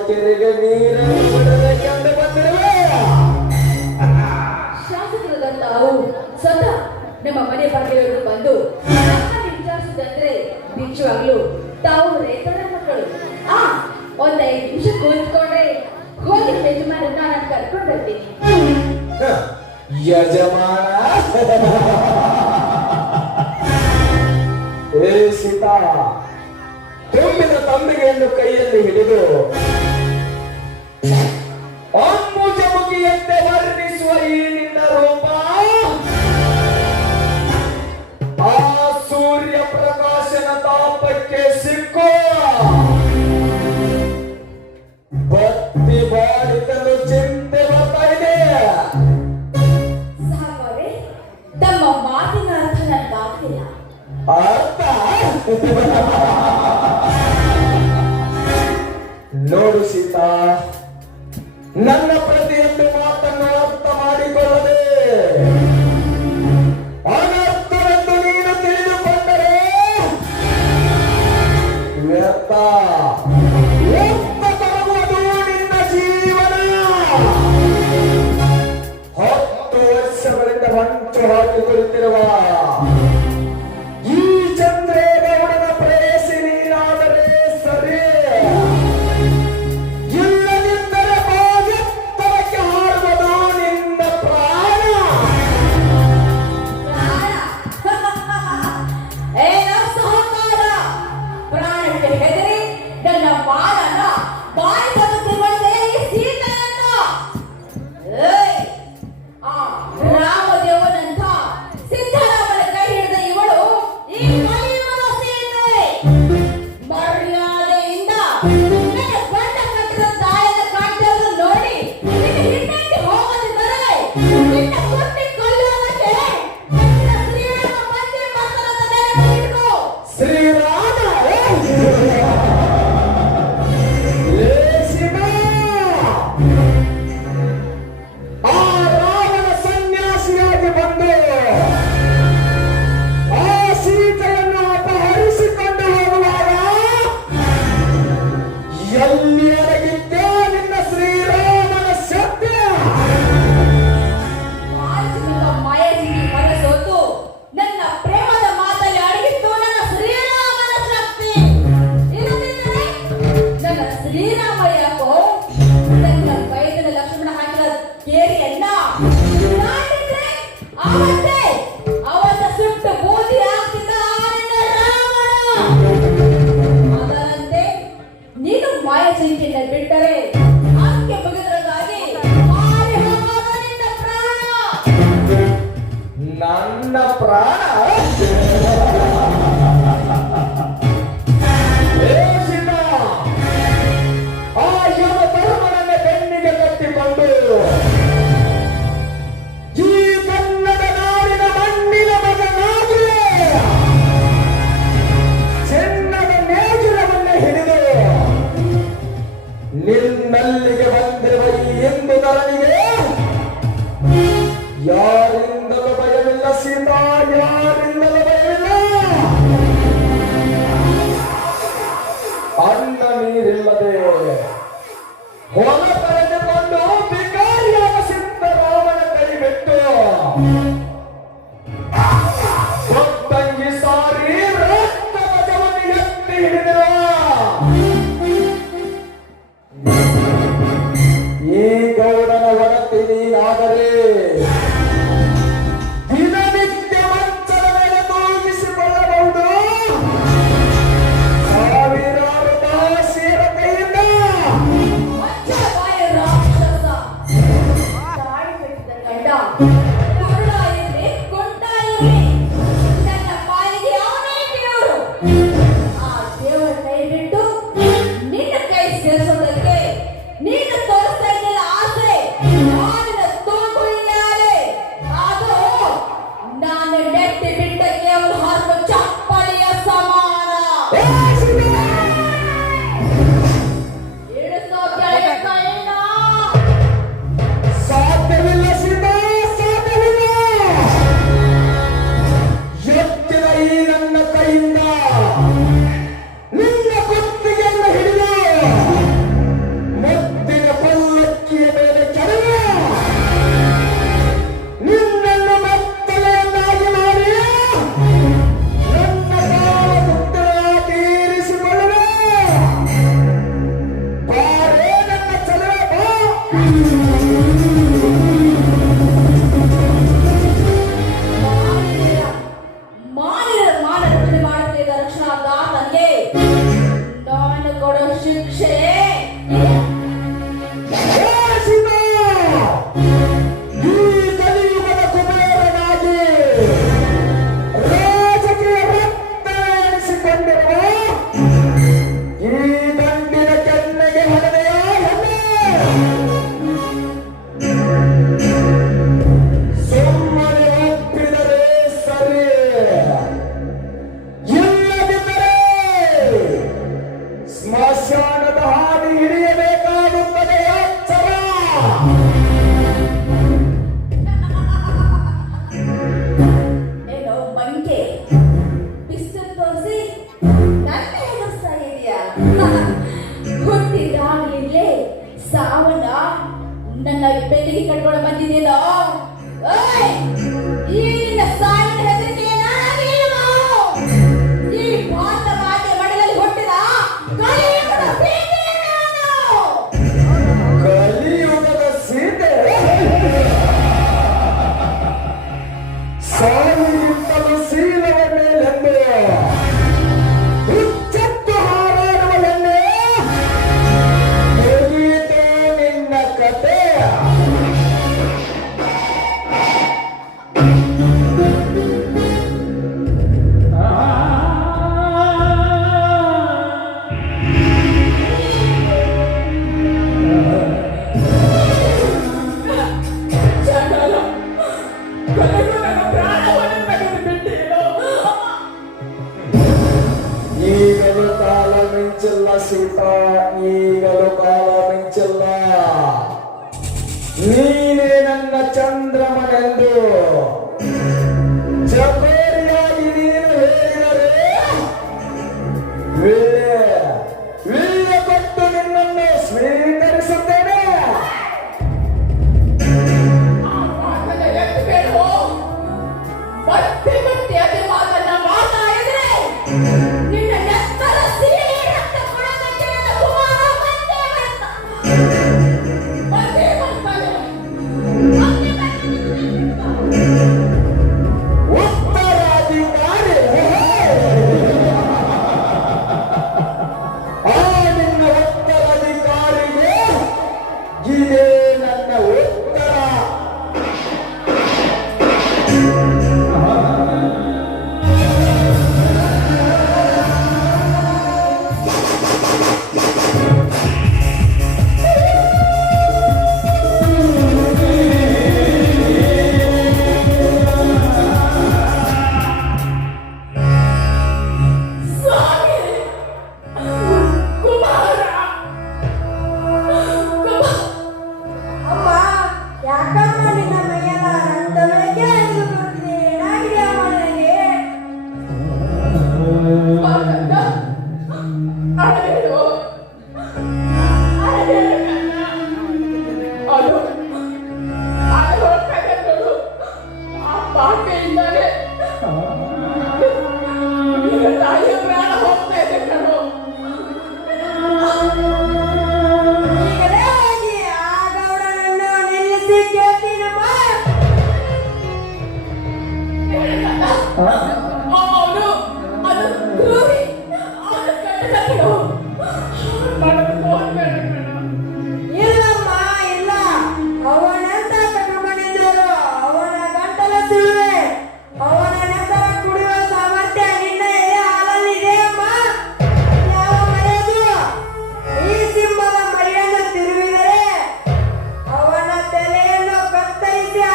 que reggae Oh, ನನ್ನ ಬೆನ್ನಿಗೆ ಕಟ್ಕೊಂಡು ಬಂದಿದೆಯಲ್ಲ ಓಯ್! ಈ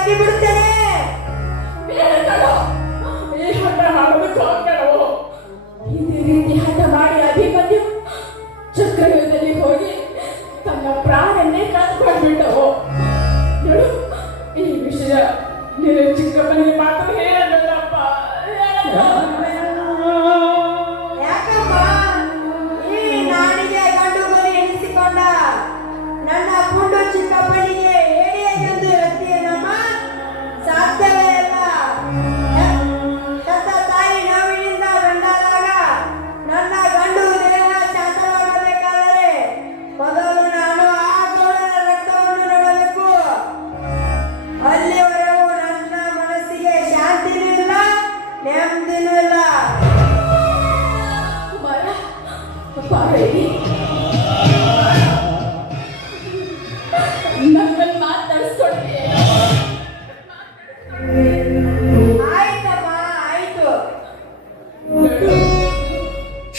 ಹಾಕಿ ಬಿಡುತ್ತೇನೆ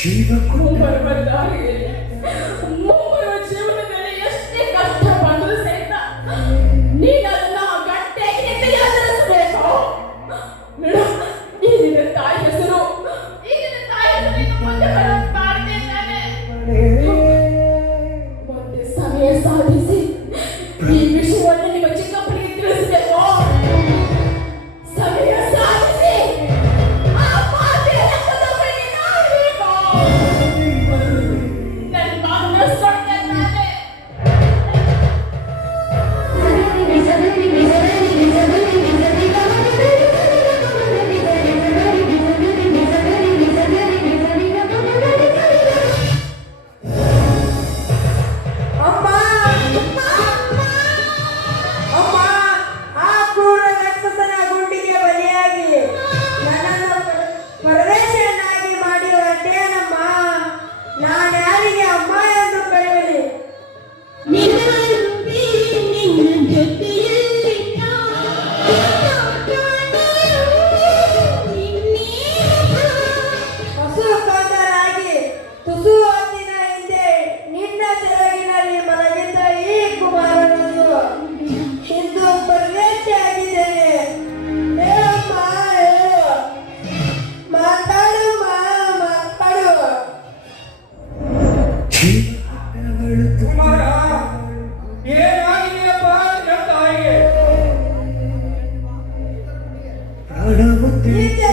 ሺህ በኩል ನನ್ನ ಮಾತನ್ನ para.